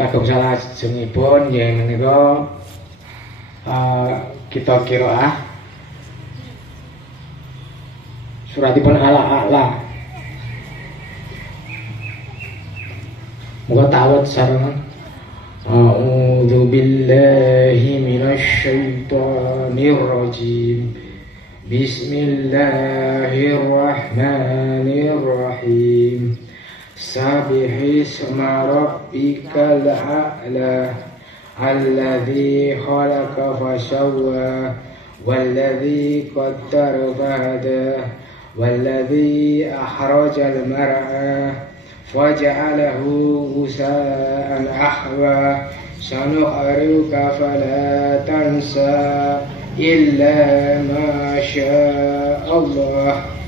kagum salah jenengipun ya menika kita qiraah suratipun Al-A'la. Muga tawat sareng a'udzu billahi minasy syaithanir rajim. Bismillahirrahmanirrahim. Sabbihisma rabbikal a'la alladzi khalaqa fasawwa walladzi qaddara fahada walladzi akhrajal mar'a faja'alahu ghusaan ahwa sanuqri'uka fala tansa illa ma syaa Allah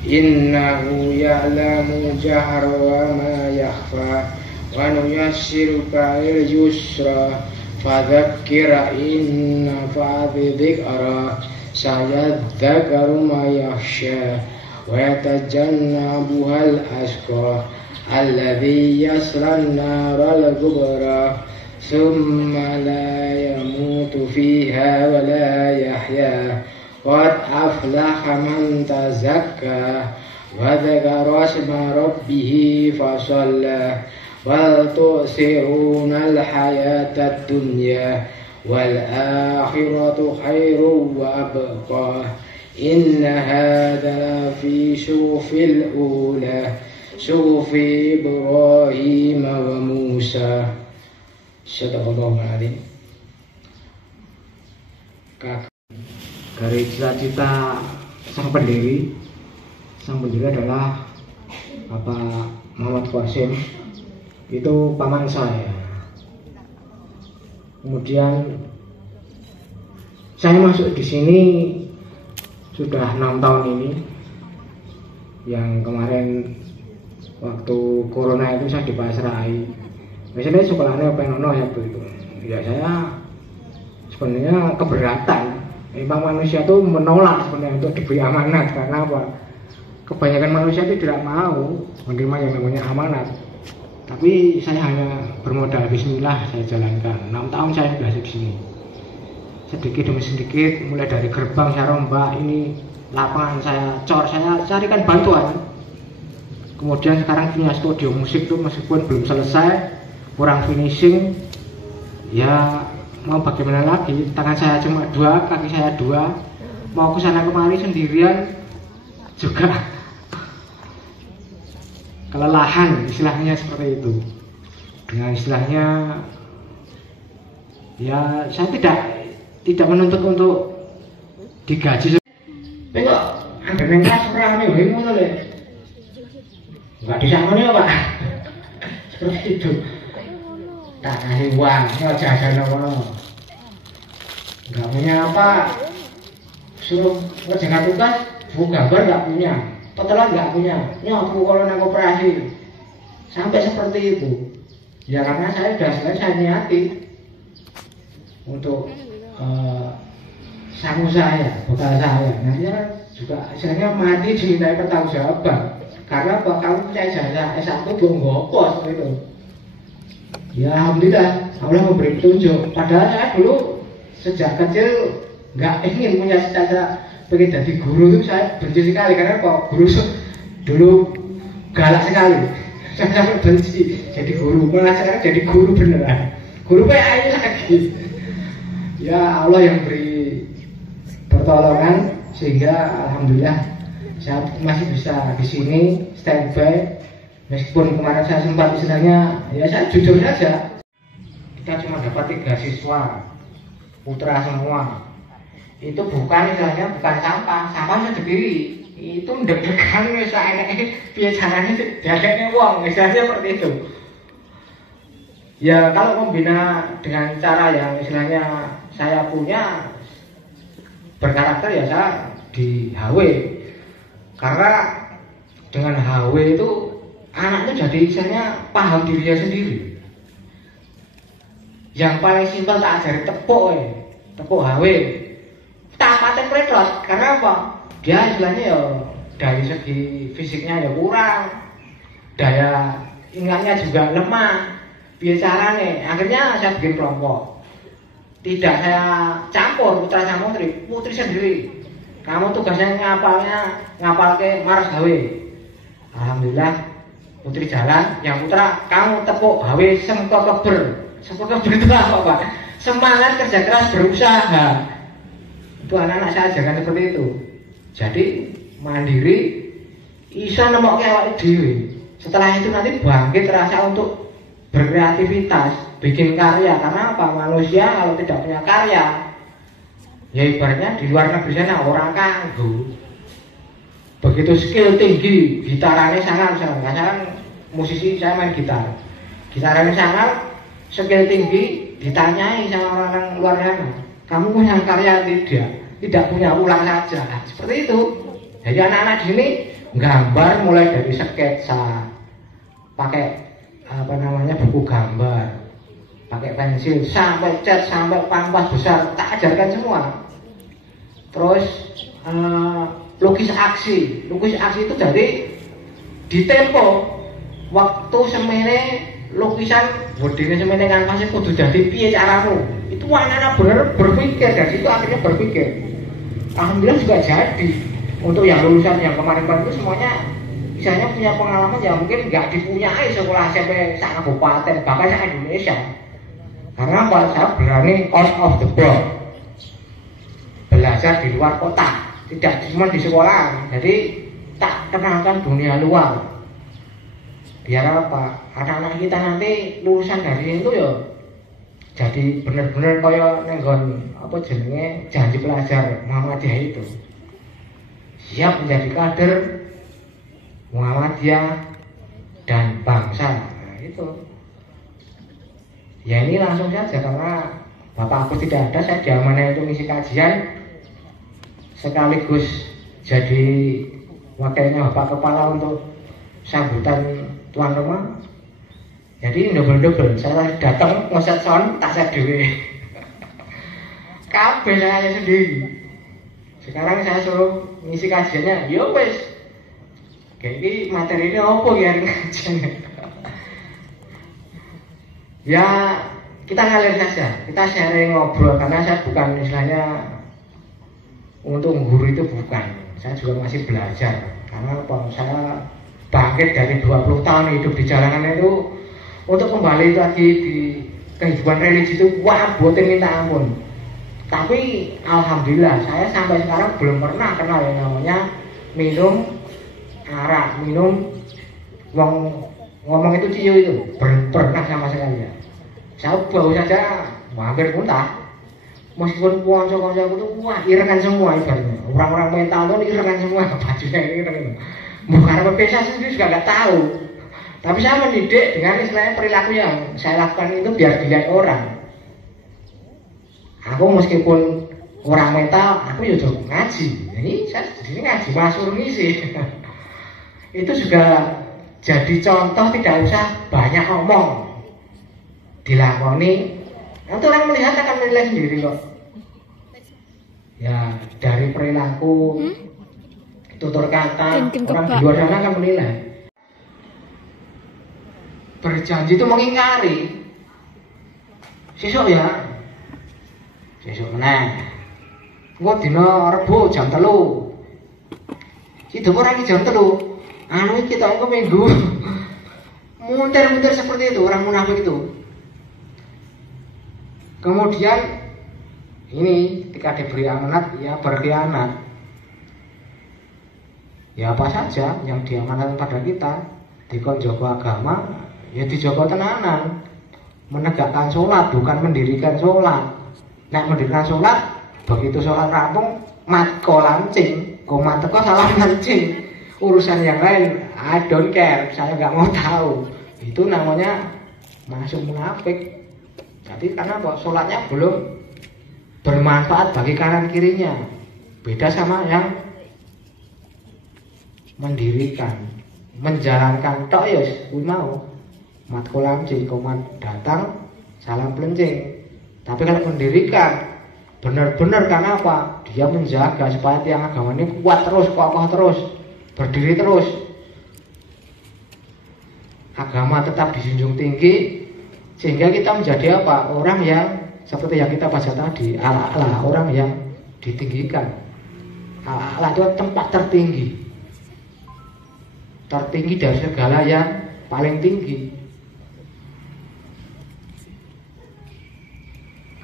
innahu ya'lamu jahra wa ma yakhfa wa nuyassiruka lil yusra fadzakkir in nafa'ati dzikra sayadzakkaru ma yakhsha wa yatajannabuhal ashqa alladzi yaslan naral kubra thumma la yamutu fiha wa la yahya qad aflaha man tazakka wa dzakara isma rabbih fasalla bal tu'siruna al-hayata ad-dunya wal akhiratu khairun wa abqa inna hadza fi suhufil ula suhufi Ibrahim wa Musa. Sadaqallahul adzim. Dari cita-cita sang pendiri adalah Bapak Muhammad Qasim, itu paman saya. Kemudian saya masuk di sini sudah 6 tahun ini. Yang kemarin waktu corona itu saya dipasrai. Biasanya sekolahnya penono ya Bu itu. Ya saya sebenarnya keberatan. Memang manusia itu menolak sebenarnya untuk diberi amanat. Karena apa? Kebanyakan manusia itu tidak mau menerima yang namanya amanat. Tapi saya hanya bermodal bismillah saya jalankan. 6 tahun saya sudah di sini. Sedikit demi sedikit, mulai dari gerbang saya rombak, ini lapangan saya cor, saya carikan bantuan. Kemudian sekarang punya studio musik tuh meskipun belum selesai, kurang finishing, ya mau bagaimana lagi, tangan saya cuma 2, kaki saya 2, mau ke sana kemari sendirian juga kelelahan, istilahnya seperti itu. Dengan istilahnya ya saya tidak menuntut untuk digaji. Tapi kok ada yang kelas rame ngono lho. Enggak disangoni ya, Pak. Seperti itu. Tak kasih uang, ya jajan ngono. Enggak punya apa, suruh ngerjakan tugas, buku gambar enggak punya, totalan enggak punya, nyobu kalau nang koperasi. Sampai seperti itu. Ya karena saya sudah selesai niati untuk sangu saya, bekal saya. Nantinya juga istilahnya mati dimintai pertanggungjawaban. Karena kamu punya ijazah S1 belum ngopos seperti itu. Ya alhamdulillah Allah memberi petunjuk. Padahal saya dulu sejak kecil nggak ingin punya cita-cita pengen jadi guru itu. Saya benci sekali karena kok guru dulu galak sekali. Saya sampai benci jadi guru. Malah sekarang jadi guru beneran. Guru PAI lagi. Ya Allah yang beri pertolongan sehingga alhamdulillah saya masih bisa di sini standby. Meskipun kemarin saya sempat istilahnya, ya saya jujur saja, kita cuma dapat 3 siswa putra semua. Itu bukan istilahnya bukan sampah, sampah sendiri. Itu deg-degan misalnya piye caranya diadekne wong, istilahnya seperti itu. Ya kalau membina dengan cara yang istilahnya saya punya berkarakter, ya saya di HW. Karena dengan HW itu anaknya jadi istilahnya paham dirinya sendiri. Yang paling simpel tak ajari tepuk HW. Tak paten kredot. Karena apa? Dia istilahnya ya dari segi fisiknya ya kurang, daya ingatnya juga lemah. Piye carane? Akhirnya saya bikin kelompok. Tidak saya campur putra sama putri sendiri. Kamu tugasnya ngapal ke Maras Gawe. Alhamdulillah putri jalan, yang putra kamu tepuk gawe semko keber. Semko keber itu apa Pak? Semangat kerja keras berusaha. Itu anak-anak saya ajarkan seperti itu. Jadi mandiri, iso nemokke awake dhewe. Setelah itu nanti bangkit rasa untuk berkreativitas, bikin karya. Karena apa? Manusia kalau tidak punya karya, ya ibaratnya di luar negeri sana orang kanggo. Begitu skill tinggi, gitarannya sangat misalnya. Saya kan musisi, saya main gitar. Gitarannya sangat, skill tinggi, ditanyai sama orang luar sana, kamu punya karya tidak? Tidak punya, ulang saja. Seperti itu. Jadi anak-anak di sini gambar mulai dari sketsa, pakai buku gambar, pakai pensil, sampai cat, sampai kanvas besar, tak ajarkan semua. Terus lukis aksi itu jadi di tempo waktu semene lukisan bodine semene kanvas itu kudu jadi piye caramu. Itu anak-anak bener berpikir, dan itu akhirnya berpikir. Alhamdulillah juga jadi. Untuk yang lulusan yang kemarin-kemarin itu semuanya misalnya punya pengalaman yang mungkin nggak dipunyai sekolah SMP sak kabupaten, bahkan sak Indonesia. Karena apa? Saya berani out of the box, belajar di luar kota, tidak cuma di sekolah. Jadi tak kenalkan dunia luar. Biar apa? Anak-anak kita nanti lulusan dari itu ya jadi bener-bener kaya nenggon apa jenenge janji pelajar Muhammadiyah itu. Siap menjadi kader Muhammadiyah dan bangsa. Nah, itu. Ya ini langsung saja karena Bapak aku tidak ada, saya diamanai untuk ngisi kajian sekaligus jadi wakilnya Bapak Kepala untuk sambutan tuan rumah. Jadi double-double, saya datang ngeset sound, tak set dewe. Kabeh saya sendiri. Sekarang saya suruh ngisi kajiannya, yo wes. Kayak materi ini apa ya kajiannya? Ya kita ngalir saja, kita sharing ngobrol karena saya bukan istilahnya untuk guru itu bukan. Saya juga masih belajar karena saya bangkit dari 20 tahun hidup di jalanan itu untuk kembali lagi di kehidupan religi itu wah boten minta ampun. Tapi alhamdulillah saya sampai sekarang belum pernah kenal yang namanya minum arak, minum ngomong itu ciu itu belum pernah sama sekali ya. Saya baru saja hampir muntah. Meskipun konco-konco itu wah irengan semua ibaratnya. Orang-orang mental itu irengan semua, bajunya irengan. Bukan apa saya sendiri juga nggak tahu. Tapi saya mendidik dengan istilahnya perilaku yang saya lakukan itu biar dilihat orang. Aku meskipun orang mental, aku ya juga ngaji. Jadi saya sendiri ngaji, masuk ngisi. Itu juga jadi contoh, tidak usah banyak ngomong, dilakoni. Nanti orang melihat akan menilai sendiri kok. Ya dari perilaku, tutur kata, orang di luar sana akan menilai. Berjanji itu mengingkari. Sesuk ya. Sesuk meneh. Engko dina Rebo jam 3. Hidup orang jam 3. Anu kita engko minggu. Muntir-muntir seperti itu orang munafik itu. Kemudian ini ketika diberi amanat ya berkhianat. Ya apa saja yang diamanatkan pada kita, dikon jaga agama, ya dijaga tenanan. Menegakkan sholat bukan mendirikan sholat. Nek mendirikan sholat, begitu sholat rampung, mat kolancing, komat teko salah mancing. Urusan yang lain, I don't care, saya nggak mau tahu. Itu namanya masuk munafik. Jadi karena apa? Sholatnya belum bermanfaat bagi kanan kirinya. Beda sama yang mendirikan, menjalankan tok ya, mau mat kolancing, komat datang, salam pelencing. Tapi kalau mendirikan benar-benar karena apa? Dia menjaga supaya tiang agama ini kuat terus, kokoh terus, berdiri terus. Agama tetap dijunjung tinggi, Sehingga kita menjadi apa? Orang yang seperti yang kita baca tadi, ala-ala, orang yang ditinggikan. Ala-ala itu tempat tertinggi. Tertinggi dari segala yang paling tinggi.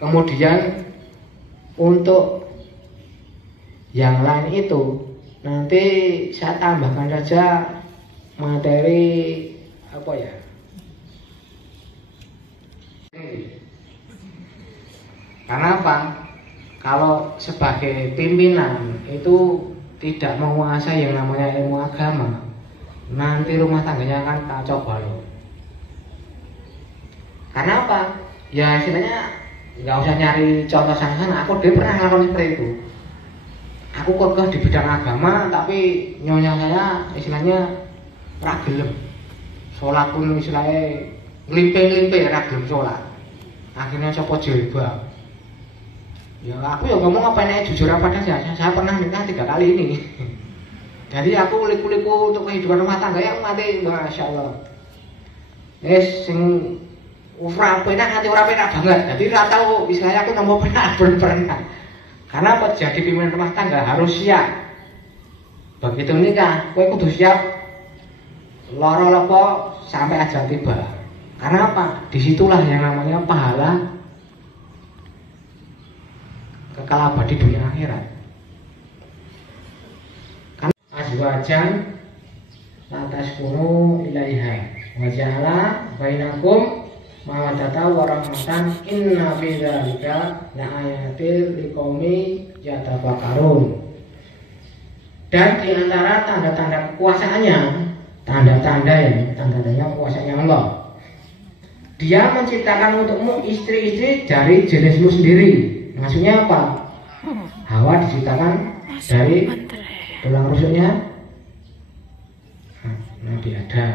Kemudian untuk yang lain itu nanti saya tambahkan saja materi apa ya? Karena apa? Kalau sebagai pimpinan itu tidak menguasai yang namanya ilmu agama, nanti rumah tangganya akan kacau balau. Karena apa? Ya istilahnya nggak usah nyari contoh sana-sana. Aku dia pernah ngelakuin seperti itu. Aku kokoh di bidang agama, tapi nyonya saya istilahnya ragelem. Sholat pun istilahnya ngelimpe-ngelimpe ragelem sholat. Akhirnya coba jilbab. Ya aku ya ngomong apa nih jujur apa adanya. Saya pernah nikah 3 kali ini. Jadi aku liku-liku untuk kehidupan rumah tangga yang mati, masya Allah. Sing ora penak nanti ora penak banget. Jadi ora tahu istilahnya aku nomor penak belum pernah. Karena apa? Jadi pimpinan rumah tangga harus siap. Begitu nikah, kowe kudu siap loro lepo sampai ajal tiba. Karena apa? Disitulah yang namanya pahala kekal abadi dunia akhirat. Kan azwajan lantas kuno ilaiha wa ja'ala bainakum mawaddata wa rahmatan inna fi dzalika laayatil liqaumi yatafakkarun. Dan di antara tanda-tanda kekuasaannya, tanda-tandanya kekuasaannya Allah, Dia menciptakan untukmu istri-istri dari jenismu sendiri. Maksudnya apa? Hawa diciptakan dari tulang rusuknya Nabi Adam.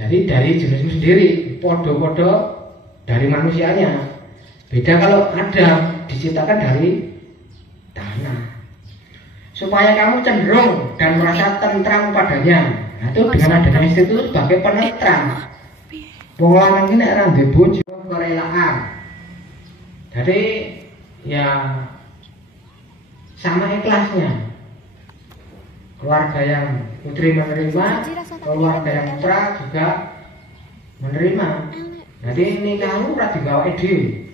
Jadi dari jenismu sendiri, podo-podo dari manusianya. Beda kalau Adam diciptakan dari tanah. Supaya kamu cenderung dan merasa tentram padanya. Nah, itu dengan adanya istri itu sebagai penentram. Wong lanang iki nek ra ndek bojo kerelaan. Jadi ya sama ikhlasnya. Keluarga yang putri menerima, keluarga yang putra juga menerima. Jadi nikah ora digawe dhewe.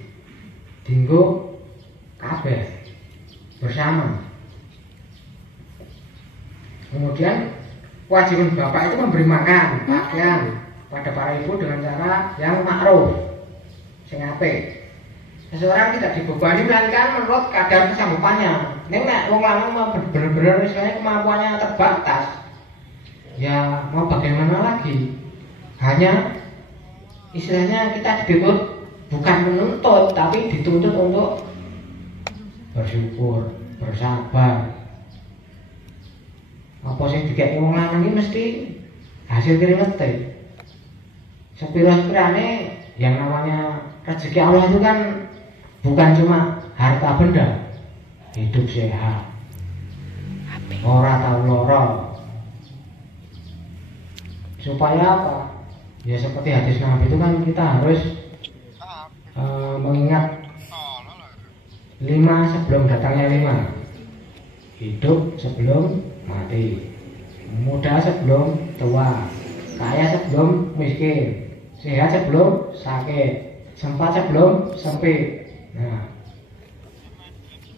Dinggo kabeh bersama. Kemudian kewajiban bapak itu memberi makan, pakaian pada para ibu dengan cara yang makruf, sing apik. Seseorang tidak dibebani melainkan menurut kadar kesanggupannya. Nek wong lanang bener-bener misalnya kemampuannya terbatas, ya mau bagaimana lagi? Hanya istilahnya kita dituntut bukan menuntut, tapi dituntut untuk bersyukur, bersabar. Apa sing dikek wong lanang iki mesti hasil keringetnya. Sepira-sepirane yang namanya rezeki Allah itu kan bukan cuma harta benda, hidup sehat, ora tau lara. Supaya apa? Ya seperti hadis Nabi itu kan kita harus mengingat 5 sebelum datangnya 5. Hidup sebelum mati, muda sebelum tua, kaya sebelum miskin, sehat sebelum sakit, sempat sebelum sempit. Nah,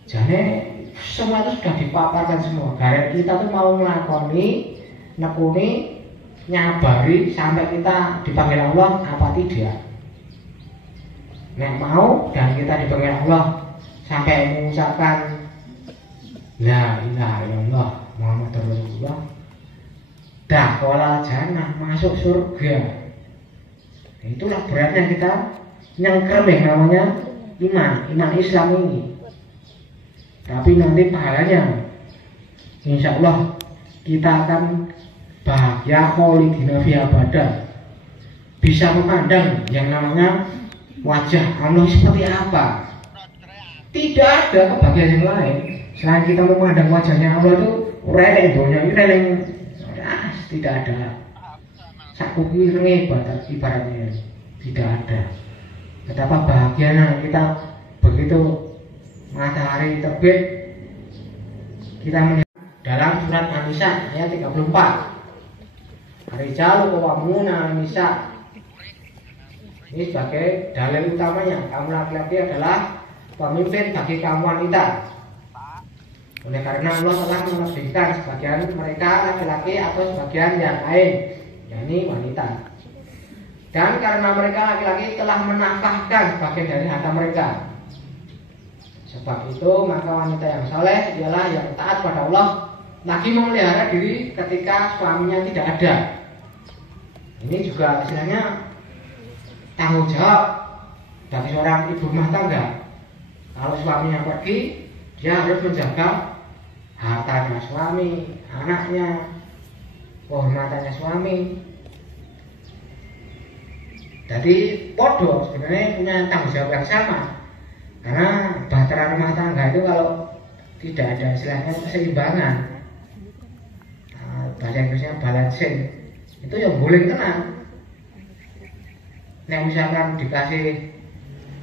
jadi semua itu sudah dipaparkan semua. Gara kita tuh mau ngelakoni, nekuni, nyabari sampai kita dipanggil Allah apa tidak. Nah mau dan kita dipanggil Allah sampai mengucapkan La ilaha illallah Muhammad Rasulullah, dakhala jannah, masuk surga. Itulah beratnya kita nyengker yang namanya iman Islam ini. Tapi nanti pahalanya insya Allah kita akan bahagia kholidina fi abada, bisa memandang yang namanya wajah Allah seperti apa. Tidak ada kebahagiaan yang lain selain kita memandang wajahnya Allah itu releng dunia ini releng, tidak ada. sak kuku irenge ibaratnya tidak ada. Betapa bahagianya kita begitu matahari terbit kita melihat dalam surat An-Nisa ayat 34. Ar-rijalu qawwamuna 'alan nisa. Ini sebagai dalil utamanya, kaum laki-laki adalah pemimpin bagi kaum wanita. Oleh karena Allah telah melebihkan sebagian mereka laki-laki atau sebagian yang lain, yakni wanita. Dan karena mereka laki-laki telah menafkahkan sebagian dari harta mereka. Sebab itu maka wanita yang saleh ialah yang taat pada Allah, lagi memelihara diri ketika suaminya tidak ada. Ini juga istilahnya tanggung jawab bagi seorang ibu rumah tangga. Kalau suaminya pergi, dia harus menjaga hartanya suami, anaknya, kehormatannya suami. Jadi podo sebenarnya punya tanggung jawab yang sama. Karena bahtera rumah tangga itu kalau tidak ada istilahnya keseimbangan, bahasa Inggrisnya balancing, itu yang boleh tenang. Nah misalkan dikasih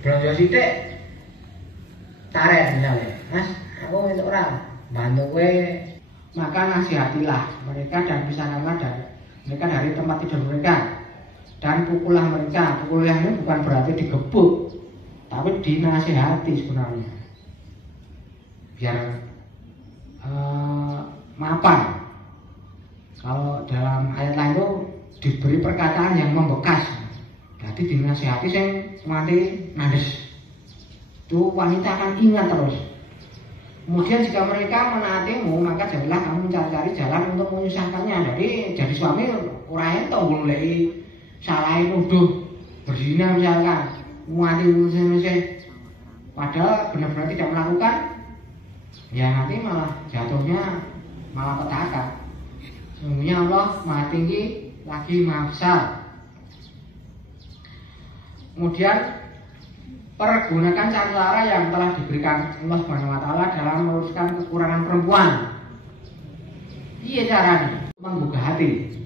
belanja sidik, tarik misalnya, Mas, aku itu orang bantu gue, maka nasihatilah mereka dan pisahkanlah mereka dari tempat tidur mereka dan pukullah mereka. Pukullah ini bukan berarti digebuk, tapi dinasihati sebenarnya biar mapan. Kalau dalam ayat lain itu diberi perkataan yang membekas, berarti dinasihati sing mati nandes. Itu wanita akan ingat terus. Kemudian jika mereka menaatimu, maka jadilah kamu mencari-cari jalan untuk menyusahkannya. Jadi suami orang itu mulai salahin nuduh berzina misalkan, mati urusan padahal benar-benar tidak melakukan, ya nanti malah jatuhnya malah petaka. Sesungguhnya Allah Maha Tinggi lagi Maha Besar. Kemudian pergunakan cara-cara yang telah diberikan Allah Subhanahu wa taala dalam meluruskan kekurangan perempuan. Iya caranya menggugah hati.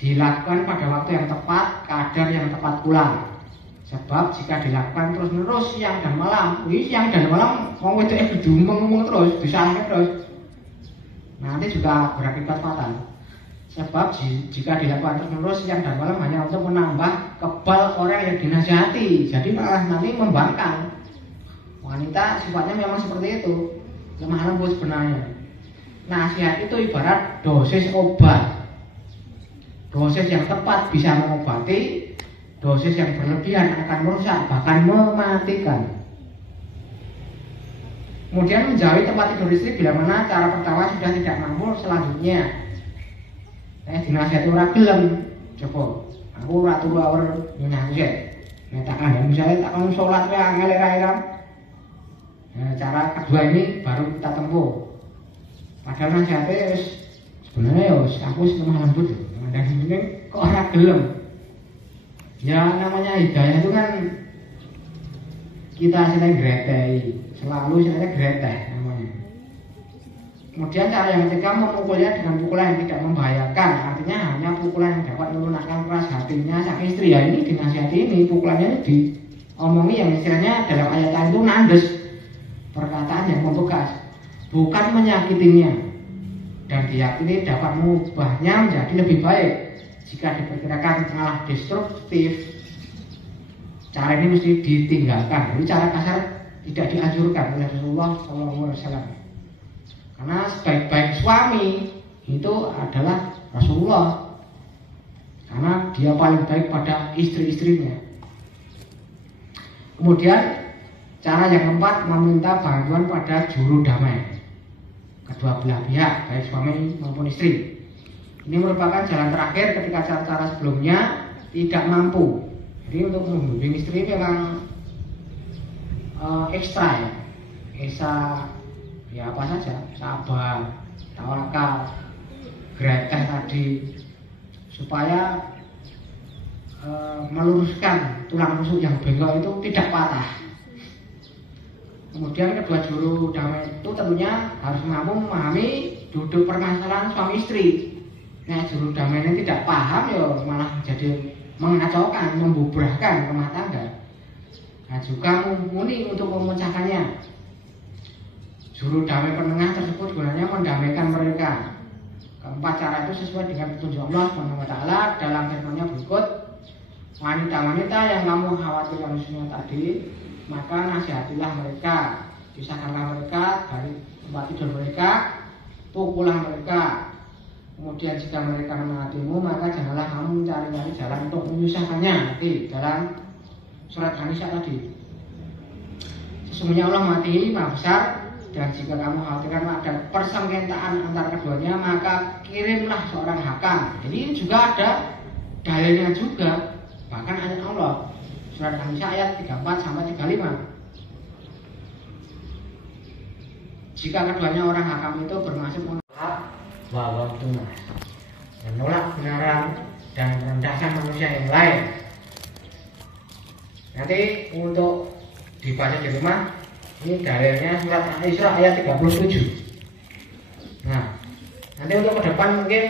Dilakukan pada waktu yang tepat, kadar yang tepat pula. Sebab jika dilakukan terus-menerus siang dan malam, siang dan malam wong wedok ngomong terus, disalahin terus, nanti juga berakibat fatal. Sebab jika dilakukan terus-menerus siang dan malam hanya untuk menambah kebal orang yang dinasihati, jadi malah nanti membangkang. Wanita sifatnya memang seperti itu, lemah lembut sebenarnya. Nasihat itu ibarat dosis obat. Dosis yang tepat bisa mengobati, dosis yang berlebihan akan merusak, bahkan mematikan. Kemudian menjauhi tempat tidur istri bila mana cara pertama sudah tidak mampu, selanjutnya dinasihati ora gelem, coba aku ora turu awur nyanyi. Nyatakan misalnya tak kamu sholat ya angel-angel. Cara kedua ini baru kita tempuh. Padahal nasihatnya sebenarnya ya aku lemah lembut. Dan sebenarnya kok ora gelem. Ya namanya hidayah itu kan kita sering gretai, selalu istilahnya gretai namanya. Kemudian cara yang ketiga memukulnya dengan pukulan yang tidak membahayakan, artinya hanya pukulan yang dapat melunakkan keras hatinya sang istri. Ya ini dinasihati ini, pukulannya diomongi yang istilahnya dalam ayat lain itu nandes, perkataan yang membekas, bukan menyakitinya. Dan diyakini dapat mengubahnya menjadi lebih baik. Jika diperkirakan malah destruktif, cara ini mesti ditinggalkan. Jadi cara kasar tidak dianjurkan oleh Rasulullah SAW. Karena sebaik-baik suami itu adalah Rasulullah. Karena dia paling baik pada istri-istrinya. Kemudian cara yang keempat meminta bantuan pada juru damai. Kedua belah pihak, baik suami maupun istri. Ini merupakan jalan terakhir ketika cara-cara sebelumnya tidak mampu. Jadi untuk membimbing istri memang ekstra ya. Ya apa saja, sabar, tawakal, greteh tadi, supaya meluruskan tulang rusuk yang bengkok itu tidak patah. Kemudian kedua juru damai itu tentunya harus mampu memahami duduk permasalahan suami istri. Nah, juru damai ini tidak paham ya malah jadi mengacaukan, membubrahkan rumah tangga. Nah, juga muni untuk memecahkannya. Juru damai penengah tersebut gunanya mendamaikan mereka. Keempat cara itu sesuai dengan petunjuk Allah SWT dalam firman-Nya berikut. Wanita-wanita yang kamu khawatirkan semua tadi, maka nasihatilah mereka, pisahkanlah mereka dari tempat tidur mereka, pukullah mereka. Kemudian jika mereka menaatimu, maka janganlah kamu mencari-cari jalan untuk menyusahkannya. Nanti dalam surat An-Nisa tadi. Sesungguhnya Allah Maha besar, dan jika kamu khawatirkan ada persengketaan antara keduanya, maka kirimlah seorang hakam. Jadi ini juga ada dalilnya juga. Bahkan ayat Allah surat An-Nisa ayat 34 sampai 35. Jika keduanya orang hakam itu bermaksud bahwa menolak kebenaran dan merendahkan manusia yang lain. Nanti untuk dibaca di rumah, ini dalilnya surat Al-Isra ayat 37. Nah, nanti untuk ke depan mungkin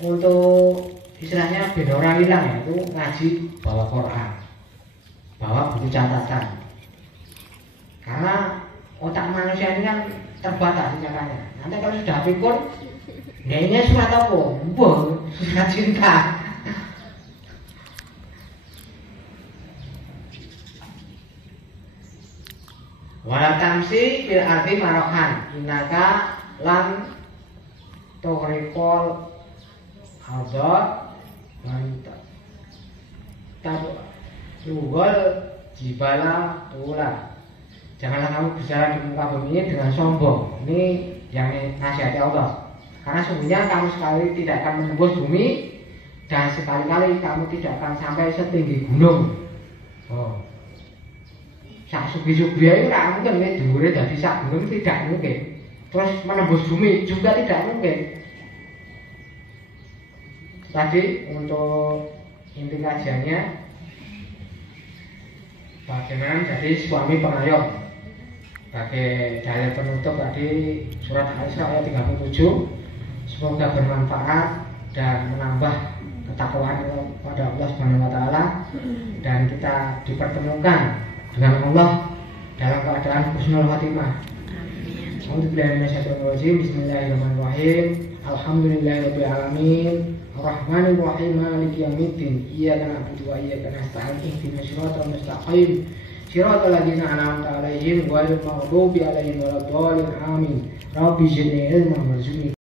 untuk istilahnya beda orang hilang ya, itu ngaji bawa Quran, bawa buku catatan. Karena otak manusia ini kan terbatas caranya. Nanti kalau sudah pikir, ya ini surat apa? Surat cinta. Wala tamsi fil ardi marahan innaka lan tuhrikol hadza wanita tabu lugol jibala tula. Janganlah kamu berjalan di muka bumi dengan sombong. Ini yang nasihat Allah. Karena sungguhnya kamu sekali tidak akan menembus bumi, dan sekali-kali kamu tidak akan sampai setinggi gunung. Sak sugi-sugi itu tidak mungkin, dhuwure dadi sak gunung tidak mungkin. Terus menembus bumi juga tidak mungkin. Tadi untuk inti kajiannya, bagaimana jadi suami pengayom. Sebagai dalil penutup tadi surat Al-Isra ayat 37. Semoga bermanfaat dan menambah ketakwaan kepada Allah SWT, dan kita dipertemukan dengan Allah dalam keadaan husnul khatimah. Bismillahirrahmanirrahim. Alhamdulillahirabbil alamin. Arrahmanir rahim. Maliki yaumiddin. Iyyaka na'budu wa iyyaka nasta'in. Ihdinas siratal mustaqim. Siratal ladzina an'amta 'alaihim ghairil maghdubi 'alaihim waladdallin. Amin. Rabbi zidni ilman warzuqni